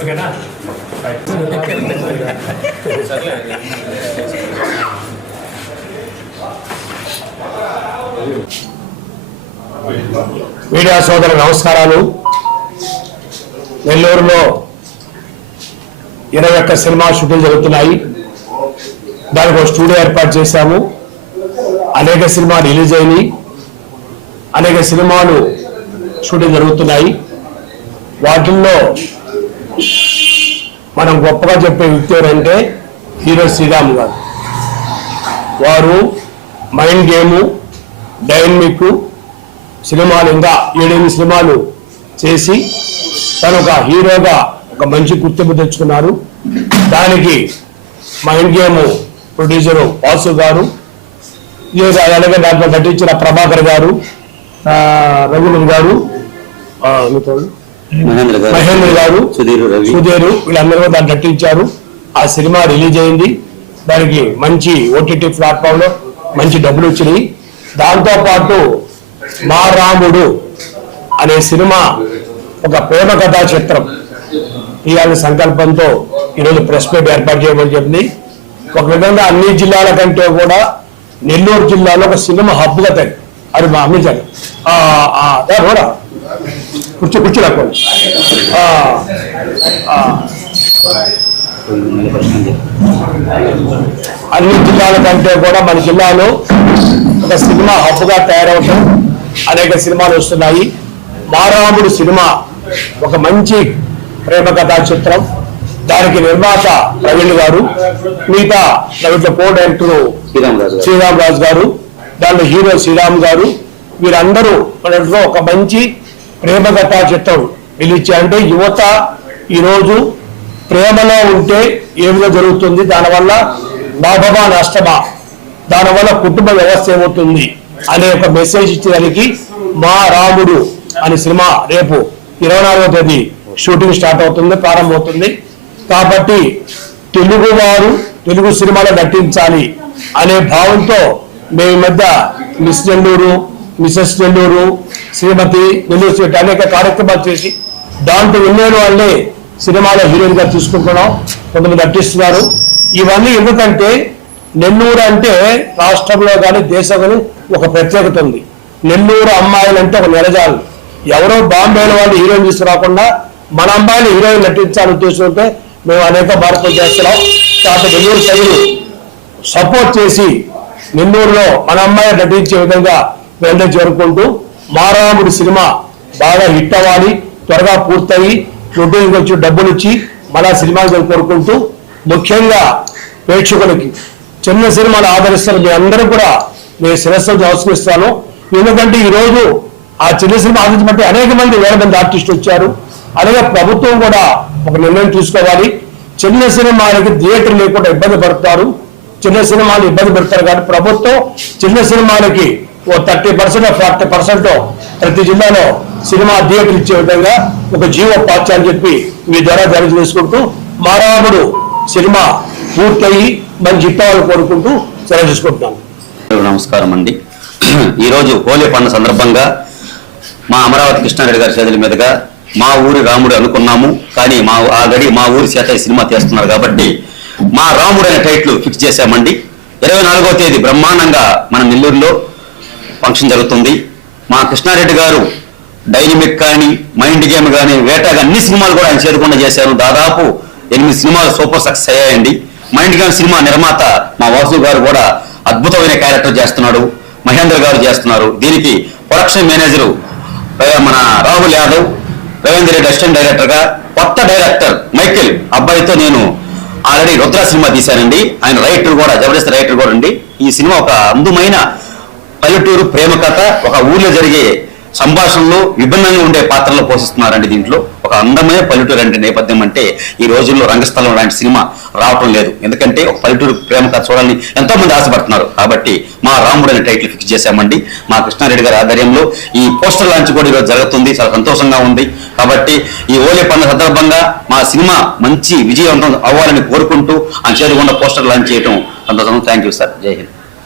ఓకేనా? మీడియా సోదరు నమస్కారాలు. నెల్లూరులో 21 సినిమా షూటింగ్ జరుగుతున్నాయి. దానికి ఒక స్టూడియో ఏర్పాటు చేశాము. అనేక సినిమాలు రిలీజ్ అయినాయి, అనేక సినిమాలు షూటింగ్ జరుగుతున్నాయి. వాటిల్లో మనం గొప్పగా చెప్పే వ్యక్తి ఎవరంటే హీరో శ్రీరామ్ గారు. వారు మైండ్ గేము, డైనమిక్ సినిమాలు ఇంకా 7 సినిమాలు చేసి తను ఒక హీరోగా ఒక మంచి గుర్తింపు తెచ్చుకున్నారు. దానికి మైండ్ గేమ్ ప్రొడ్యూసరు వాసు గారు, అలాగే దాంట్లో నటించిన ప్రభాకర్ గారు, రఘునందన్ గారు, మహేంద్ర గారు, సుధీర్, వీళ్ళందరూ దాన్ని నటించారు. ఆ సినిమా రిలీజ్ అయింది. దానికి మంచి ఓటీటీ ప్లాట్ఫామ్ లో మంచి డబ్బులు వచ్చినాయి. దాంతో పాటు మా రాముడు అనే సినిమా ఒక ప్రేమ కథా చిత్రం తీయాలని సంకల్పంతో ఈరోజు ప్రెస్ మీట్ ఏర్పాటు చేయమని చెప్పింది. ఒక విధంగా అన్ని జిల్లాల కంటే కూడా నెల్లూరు జిల్లాలో ఒక సినిమా హబ్గా తగ్గి అది మా అమ్మించాలి కూడా కూర్చోలేకపోయింది. అన్ని జిల్లాల కంటే కూడా మన జిల్లాలో ఒక సినిమా హబ్గా తయారవటం, అనేక సినిమాలు వస్తున్నాయి. మారాముడు సినిమా ఒక మంచి ప్రేమ కథా చిత్రం. దానికి నిర్మాత ప్రవీణ్ గారు, మిగతా దాంట్లో కో డైరెక్టర్ శ్రీరామ్ రాజు గారు, దాంట్లో హీరో శ్రీరామ్ గారు, వీరందరూ ఒక మంచి ప్రేమ కథా చిత్రం రిలీజ్ చేయాలంటే యువత ఈరోజు ప్రేమలో ఉంటే ఏమిటో జరుగుతుంది, దానివల్ల లాభమా నష్టమా, దానివల్ల కుటుంబ వ్యవస్థ ఏమవుతుంది అనే ఒక మెసేజ్ ఇచ్చేదానికి మా రాముడు అనే సినిమా రేపు 24వ తేదీ షూటింగ్ స్టార్ట్ అవుతుంది, ప్రారంభమవుతుంది. కాబట్టి తెలుగువారు తెలుగు సినిమాలో నటించాలి అనే భావంతో మేము మధ్య మిస్ నెల్లూరు, మిసెస్ నెల్లూరు, శ్రీమతి నెల్లూరు స్టేట్ అనేక కార్యక్రమాలు చేసి దాంట్లో విన్న వాళ్ళే సినిమాలో హీరోయిన్ గా తీసుకుంటున్నాం. కొంతమంది నటిస్తున్నారు. ఇవన్నీ ఎందుకంటే నెల్లూరు అంటే రాష్ట్రంలో కానీ దేశంలో కానీ ఒక ప్రత్యేకత ఉంది. నెల్లూరు అమ్మాయిలు అంటే ఒక నిరజాలు. ఎవరో బాంబేలో వాళ్ళు హీరోయిన్ తీసుకురాకుండా మన అమ్మాయిలు హీరోయిన్ నటించాలని ఉద్దేశంతో మేము అనేక మార్పులు చేస్తున్నాం. కాబట్టి నెల్లూరు సైలు సపోర్ట్ చేసి నెల్లూరులో మన అమ్మాయి నటించే విధంగా వెంటనే చేరుకుంటూ మారాముడి సినిమా బాగా హిట్ అవ్వాలి, త్వరగా పూర్తయి షూటింగ్ వచ్చి డబ్బులు ఇచ్చి మళ్ళా సినిమాలు కోరుకుంటూ ముఖ్యంగా ప్రేక్షకులకి చిన్న సినిమాలు ఆదరిస్తారు. మీ అందరూ కూడా నేను శిరస్సులు నమస్కరిస్తాను. ఎందుకంటే ఈరోజు ఆ చిన్న సినిమా ఆదరించబట్టి అనేక మంది 1000 మంది ఆర్టిస్టులు వచ్చారు. అలాగే ప్రభుత్వం కూడా ఒక నిర్ణయం తీసుకోవాలి. చిన్న సినిమాలకి థియేటర్ లేకుండా ఇబ్బంది పడతారు. చిన్న సినిమాలు ఇబ్బంది పెడతారు కాబట్టి ప్రభుత్వం చిన్న సినిమాలకి ఓ 30% 40% ప్రతి జిల్లాలో సినిమా థియేటర్ ఇచ్చే విధంగా ఒక జీవో పాస్ అని చెప్పి మీ ద్వారా జారీ చేసుకుంటూ మారాముడు సినిమా పూర్తయి మంచి హిట్టాలు కోరుకుంటూ సెలవు తీసుకుంటున్నాను. నమస్కారం అండి. ఈరోజు హోలీ పండుగ సందర్భంగా మా అమరావతి కృష్ణారెడ్డి గారి చేతుల మీదుగా మా ఊరి రాముడు అనుకున్నాము, కానీ ఆల్రెడీ మా ఊరి చేత ఈ సినిమా తీస్తున్నారు కాబట్టి మా రాముడు అనే టైటిల్ ఫిక్స్ చేశామండి. 24వ తేదీ బ్రహ్మాండంగా మన నెల్లూరులో ఫంక్షన్ జరుగుతుంది. మా కృష్ణారెడ్డి గారు డైనమిక్ కానీ, మైండ్ గేమ్ కానీ, వేట కానీ అన్ని సినిమాలు కూడా ఆయన చేరుకుండా చేశారు. దాదాపు 8 సినిమాలు సూపర్ సక్సెస్ అయ్యాయండి. మైండ్ గేమ్ సినిమా నిర్మాత మా వాసు గారు కూడా అద్భుతమైన క్యారెక్టర్ చేస్తున్నాడు, మహేంద్ర గారు చేస్తున్నారు. దీనికి ప్రొడక్షన్ మేనేజరు మన రాహుల్ యాదవ్, రవీంద్ర రెడ్డి అసిస్టెంట్ డైరెక్టర్ గా, కొత్త డైరెక్టర్ మైకేల్ అబ్బాయితో నేను ఆల్రెడీ రుద్ర సినిమా తీశానండి. ఆయన రైటర్ కూడా, జబర్దస్త్ రైటర్ కూడా అండి. ఈ సినిమా ఒక అందమైన పల్లెటూరు ప్రేమ కథ, ఒక ఊర్లో జరిగే సంభాషణలు విభిన్నంగా ఉండే పాత్రలు పోషిస్తున్నారండి. దీంట్లో ఒక అందమైన పల్లెటూరు అంటే నేపథ్యం అంటే ఈ రోజుల్లో రంగస్థలం లాంటి సినిమా రావటం లేదు. ఎందుకంటే ఒక పల్లెటూరు ప్రేమ కథ చూడాలని ఎంతో మంది ఆశపడుతున్నారు. కాబట్టి మా రాముడు అనే టైటిల్ ఫిక్స్ చేశామండి. మా కృష్ణారెడ్డి గారి ఆధ్వర్యంలో ఈ పోస్టర్ లాంచ్ కూడా ఈరోజు జరుగుతుంది. చాలా సంతోషంగా ఉంది. కాబట్టి ఈ హోలీ పండుగ సందర్భంగా మా సినిమా మంచి విజయవంతం అవ్వాలని కోరుకుంటూ ఆ చేరుకున్న పోస్టర్ లాంచ్ చేయడం సంతోషం. Thank you sir. జై హింద్.